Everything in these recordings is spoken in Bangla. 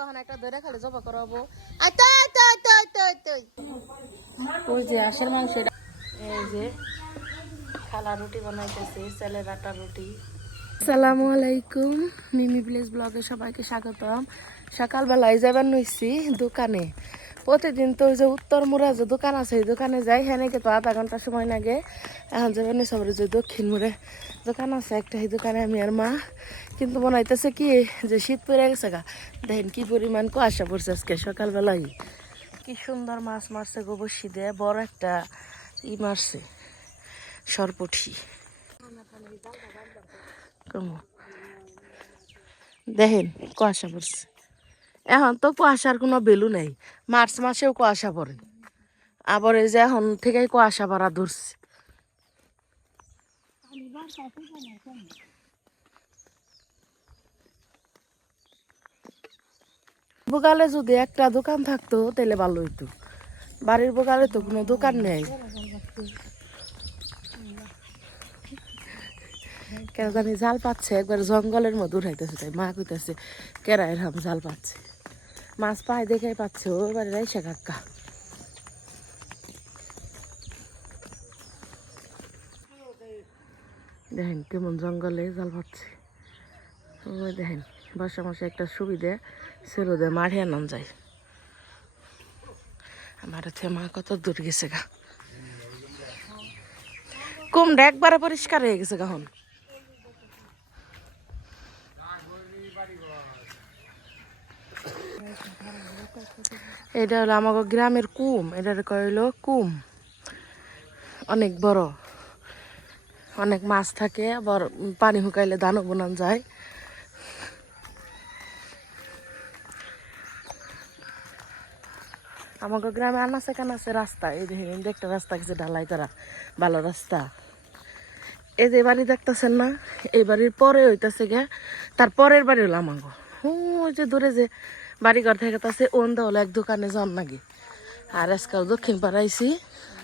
কখন একটা ধরে খালি জবা করাবো। আলাইকুম সবাইকে সকালবেলায় যাবার নইছি দোকানে। প্রতিদিন তো যে উত্তর মোড়া যে দোকান আছে দোকানে যাই। হ্যাঁ তো আধা ঘণ্টা সময় লাগে। এখন যাবার ওই যে দক্ষিণ মোড়ে দোকান আছে, একটা এই দোকানে আমি আর মা কিন্তু বানাইতেছে কি যে শীত পড়ে গেছে গা। দেখেন কি পরিমাণ কুয়াশা পড়ছে আজকে সকালবেলায়। কি সুন্দর মাছ মারছে গোবর দিয়ে বড় একটা ই মারছে, সরপুঠি। দেখেন কুয়াশা পড়ছে। এখন তো কুয়াশার কোনো বেলু নেই। মার্চ মাসেও কুয়াশা পড়ে। আবার এই যে এখন থেকেই কুয়াশা পড়া ধরছে। বোকালে যদি একটা দোকান থাকতো, তাহলে ভালো হইতো। বাড়ির বোকালে তো কোনো দোকান নেই। কেন জানি জাল পাচ্ছে, একবার জঙ্গলের মধ্যে উঠাইতেছে, তাই মা কইতেছে কেরাইয়ের হাম জাল পাচ্ছে? মাছ পায় দেখে পাচ্ছে, ও এবারে রাইসা কাকা দেখেন কেমন জঙ্গলে জাল পাচ্ছে। ওই দেখেন বর্ষা মাসে একটা সুবিধা ছিল দে মাঠে নাম যায় আমার থেকে মা কত দূর গেছে গা। কুমড়া একবারে পরিষ্কার হয়ে গেছে কখন এটা হলো আমাকে গ্রামের কুম, এটার কইলো কুম। অনেক বড়। অনেক মাছ থাকে, আবার পানি শুকাইলে ধানও বোনান যায়। আমাকে গ্রামে আনাচে কানাচে রাস্তা, এই দেখেন দেখতে রাস্তা গেছে ঢালাই করা, ভালো রাস্তা। এই যে বাড়ি দেখতেছেন না? এই বাড়ির পরে হইতাছে গে তার পরের বাড়ি হলো আমাকে ওই যে দূরে যে বাড়ি ঘর থেকে তাছে ওন হলো এক দোকানে যান নাকি। আর আজকাল দক্ষিণ পাড়াইছি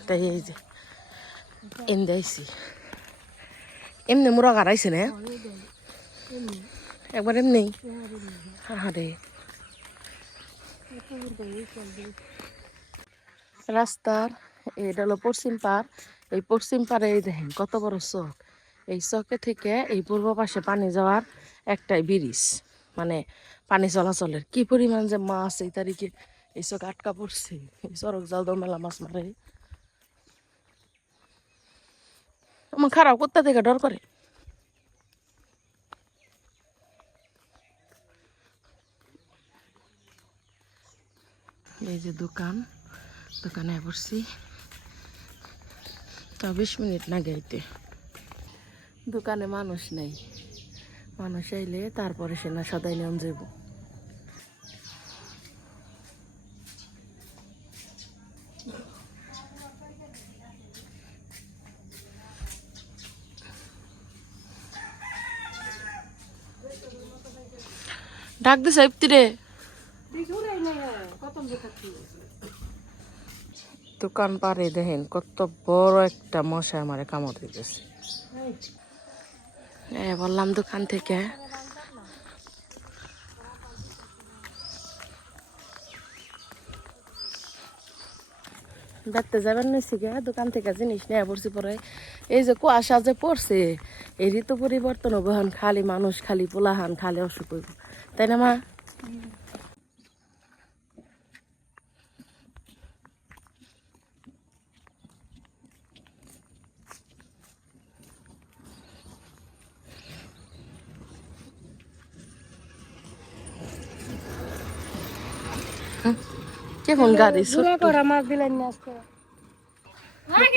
তাই এই যে এমনি আইছি। এমনি মোরা গাড়াইছে না? একবার এমনি? আরে রাস্তার, এটা হলো পশ্চিম পার এই পশ্চিম পারে এই দেখেন কত বড় চক। এই চকে থেকে এই পূর্ব পাশে পানি যাওয়ার একটাই ব্রিজ। মানে পানি চলাচলের কি পরিমাণ যে মাছ এই তারিখে এই চক আটকা পড়ছে। এই চরক জাল দো মেলা মাছ মারে। আমার খারাপ কোথা থেকে ডর করে। এই যে দোকান। দোকানে বসছি। তা বিশ মিনিট না গাইতে। দোকানে মানুষ নেই। মানুষ আইলে তারপরে সে না সদাই নিয়ম যাব ডাক ইপ্তি রে। দোকান পারে দেখেন, কত বড় একটা মশা আমারে কামড় দিতেছে। বললাম দোকান থেকে। দেখতে যাবেন নিছি গে, দোকান থেকে জিনিস নিয়ে পড়ছি পরে। এই যে কুয়াশা যে পড়ছে এই ঋতু পরিবর্তন হবে হন খালি মানুষ, খালি পোলাহান, খালি অসুখ হইব। তাই না মা? কেমন গাড়ি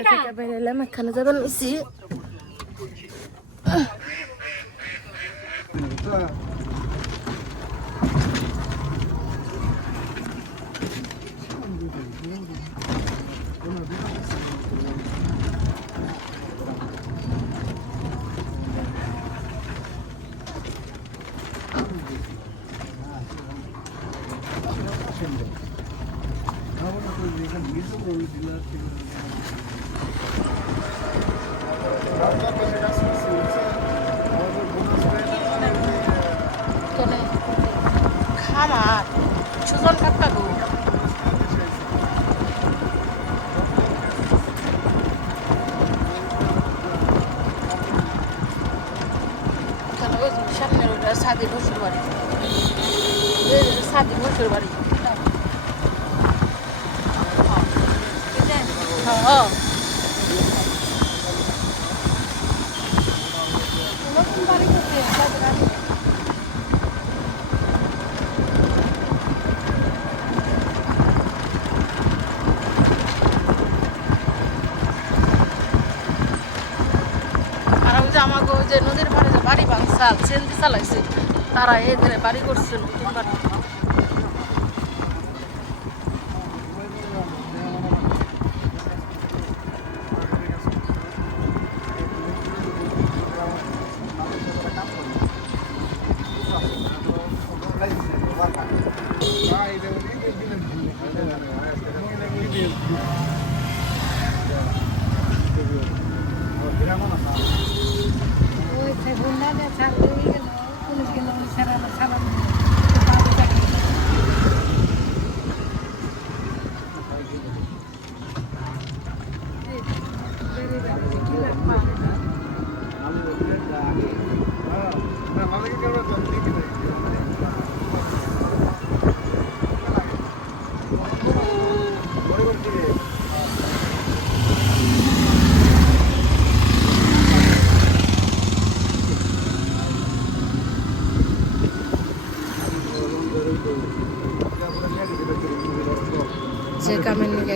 থেকে এখানে যাবেন নিছি খারাপ সুজন কাপ্পা গো সামনের ওটা সাদি বসুর বাড়ি। সাদি বসুর বাড়ি। ভাঙসাল সেন্দি চালাইছে তারা এদের বাড়ি করছেন নতুন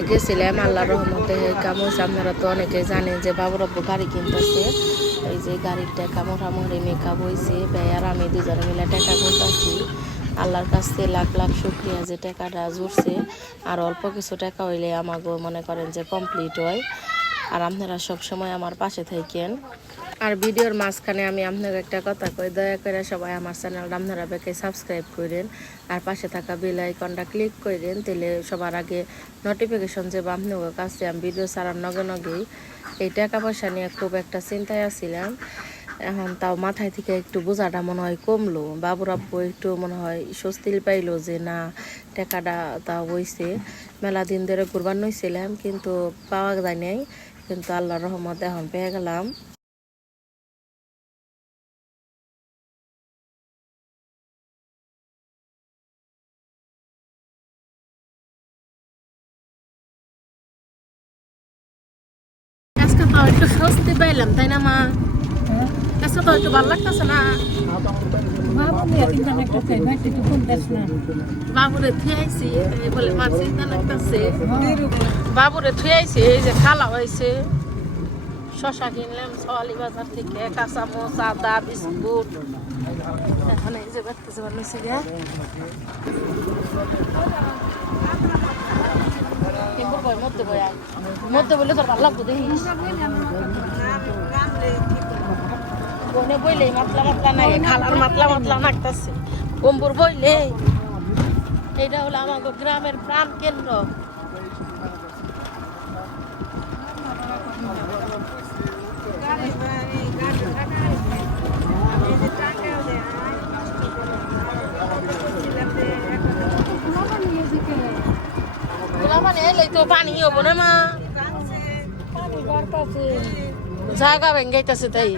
গেছিলাম আল্লাহ রহমতে এই কাম আপনারা তো অনেকে জানেন যে বাবুরব্বু গাড়ি কিনতেছে। এই যে গাড়ির টাকা মোটামুটি মেকআপ হয়েছে ব্যয় আমি দুজনে মিলে টাকা করতেছি আল্লাহর কাছ লাখ লাখ শুক্রিয়া যে টাকাটা জুড়ছে। আর অল্প কিছু টাকা হইলে আমাকে মনে করেন যে কমপ্লিট হয়। আর আপনারা সব সময় আমার পাশে থাকেন। আর ভিডিওর মাঝখানে আমি আপনাকে একটা কথা কই, দয়া করে সবাই আমার চ্যানেলটা আপনারা বেকে সাবস্ক্রাইব করেন আর পাশে থাকা বেল আইকনটা ক্লিক করেন, তাহলে সবার আগে নোটিফিকেশন যে আপনাদের কাছে আমি ভিডিও ছাড়ার নগে নগেই এই টাকা পয়সা নিয়ে খুব একটা চিন্তায় আছিলাম। এখন তাও মাথায় থেকে একটু বোঝাটা মনে হয় কমলো। বাবুর আব্বু একটু মনে হয় স্বস্তিল পাইলো যে না, টাকাটা তা হইছে। মেলা দিন ধরে কুরবান হয়েছিলাম কিন্তু পাওয়া যায় নাই। কিন্তু আল্লাহর রহমত এখন পেয়ে গেলাম। পাইলাম তাই না মা? আজকে তো একটু ভালো লাগতেছে না? বাবুরে থুয়াইছি বলে মার চিন্তা লাগতেছে। বাবুরে থুয়াইছি এই যে খালা হয়েছে। শশা কিনলাম সওয়ালি বাজার থেকে কাঁচামচ আদা বিস্কুট। এখন এই যে দেখতেছে বানিয়েছি গে। কিন্তু বই মধ্যে বই আয় মধ্যে বললে তোর ভালো লাগবো দেখিস। বনে বইলে মাতলা মাতলা নাই খালার মাতলা মাতলা নাকতেছে কম্বুর বইলে এটা হলো আমাকে গ্রামের প্রাণ কেন্দ্র মানে তো পানি হব না মা। জায়গা ভেঙ্গাইতেছে তাই।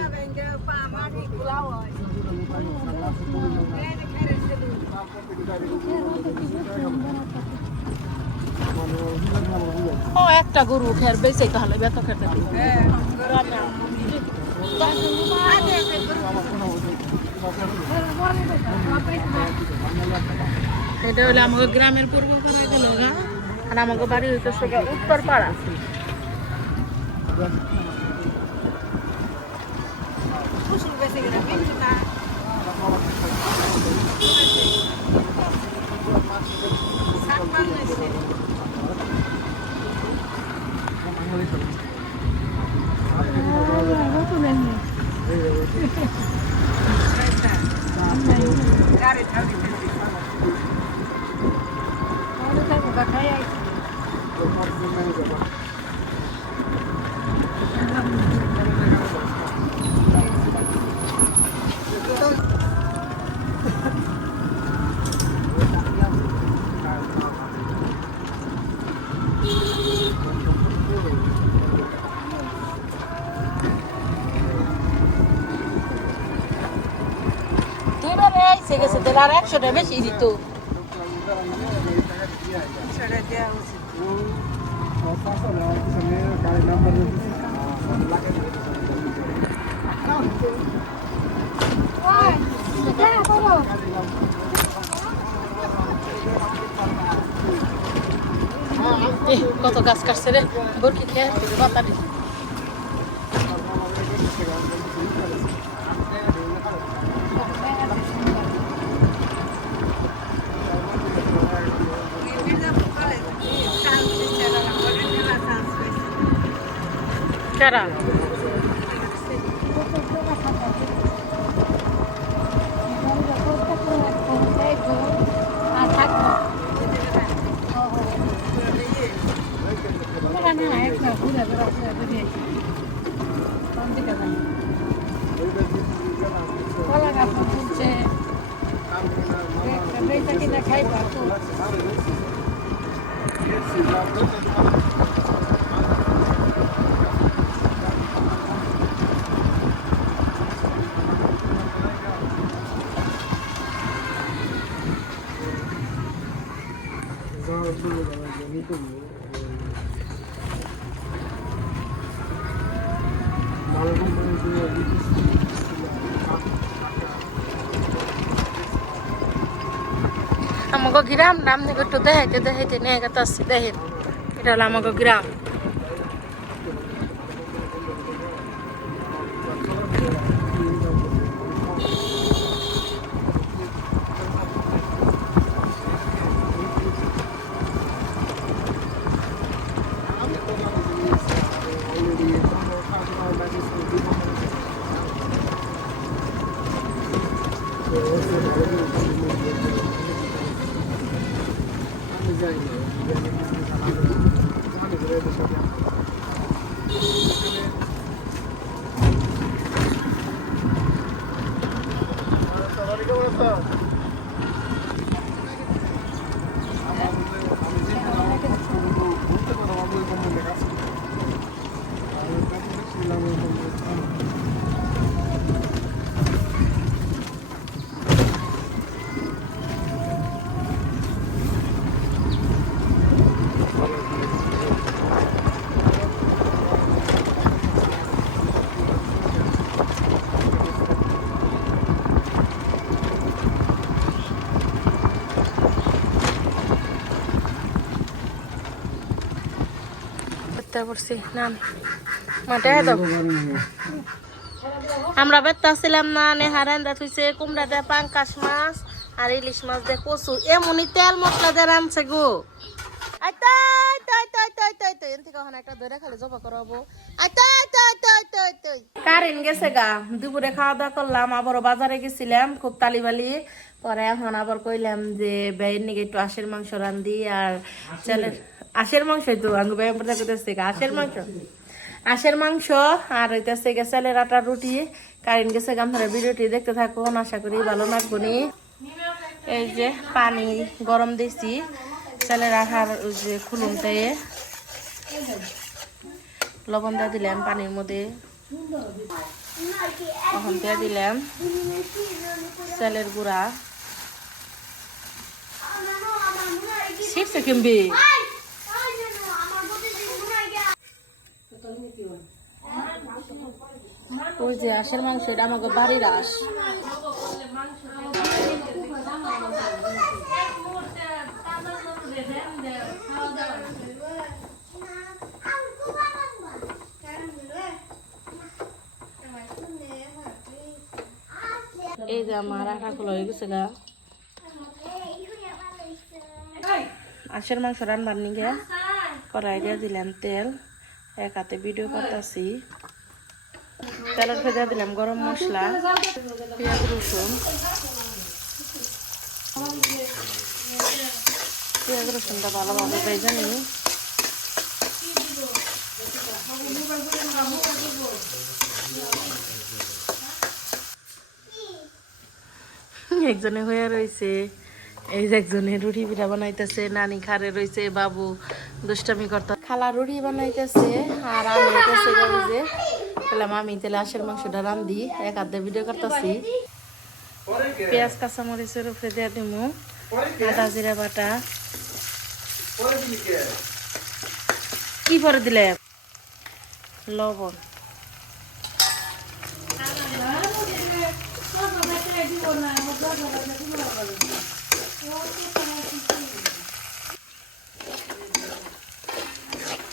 ও একটা গরু খের বেঁচেই তো হলে বেত খেতে এটা হলো আমাকে গ্রামের পূর্ব পাড়া গেল গা আর আমাকে বাড়ি হইতে সেটা উত্তর পাড়া Thank you. 哎呀，我坐在你。আর একশো টাকা বেশি দিত। কত গাছ কাটছে রে? বরকি খেয়ে বাতারি কারা আর থাকব। না, না, একবার ঘুরে বেড়াচ্ছে, ঘুরে। কোন দিকে যাব? কলা গাছ তুলছে বেচা কিনা খাইবা তো আমাকে গ্রাম নাম থেকে একটু দেখাইতে দেখাইতে নিয়ে গেতে আসছি, দেখেন। এটা হলো আমাকে গ্রাম। What's up? করছি মাঠে আমরা বেত্তা ছিলাম না নেহারান দা থুইছে কুমড়া দে পাঙ্কাশ মাছ আর ইলিশ মাছ দে কচু। এমনি তেল মশলা দে রানছে গো। আই তাই তাই তাই তাই তাই তাই এন থেকে একটা ধরে খালি জবা করাবো। আই তাই তাই কারেন্ট গেছে গা। দুপুরে খাওয়া দাওয়া করলাম, আবারও বাজারে গেছিলাম, খুব তালিবালি। পরে এখন আবার কইলাম যে বেয়ের নিকে একটু আশের মাংস রান্ধি আর ছেলের আশের মাংস তো আঙ্গু বেয়ে পড়তে করতেছে আশের মাংস। আশের মাংস আর হইতেছে গেছে চালের আটার রুটি। কারেন্ট গেছে গাম ধরে ভিডিওটি দেখতে থাকুন, আশা করি ভালো লাগবো নি। এই যে পানি গরম দিছি চালের আহার যে খুলুনতে লবণ দিয়ে দিলাম পানির মধ্যে তখন দিয়ে দিলাম চালের গুঁড়া। ওই যে আশের মাংস এটা আমাকে বাড়ির আস যে আমার আঠা খোলা হয়ে গেছে মাংস রান্নার নিগে কড়াই দিয়ে দিলাম তেল, এক হাতে ভিডিও করতেছি। তেলের ভেজা দিলাম গরম মশলা, পেঁয়াজ, রসুন। পেঁয়াজ, রসুনটা ভালোভাবে ভেজে নিই। একজনে হয়ে রয়েছে এই একজনে রুটি পিঠা বানাইতেছে, নানি খারে রয়েছে বাবু দুষ্টামি করতে খালা রুটি বানাইতেছে, আর আমি যে আমি তাহলে আশের মাংসটা রান্ধি, এক হাতে ভিডিও করতেছি। পেঁয়াজ কাঁচামরিচের উপরে দিয়ে দিমু, আদা, জিরা, বাটা। কি পরে দিলে? লবণ।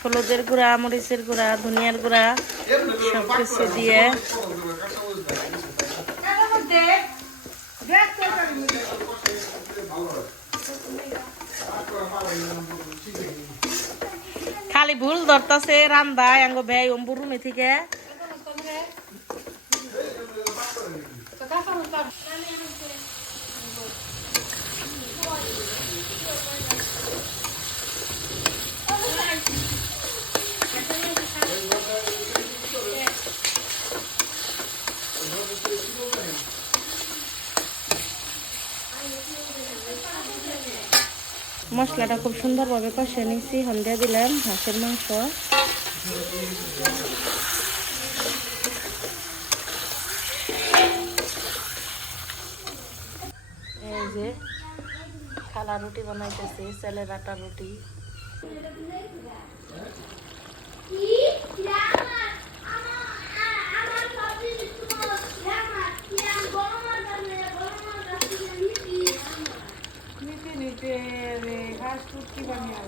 হলুদের গুঁড়া, মরিচের গুঁড়া, ধনিয়ার গুঁড়া, সব কিছু দিয়ে। খালি ভুল ধরতাছে রান্দা আঙ্গ ভাই অম্বুর রুমে থেকে। মশলাটা খুব সুন্দরভাবে কষে নিয়েছি হলদিয়া দিলাম হাঁসের মাংস এই যে খালা রুটি বানাইতেছি চালের আটা রুটি। নিতে নিতে ফাস্ট ফুড কি বানিয়ে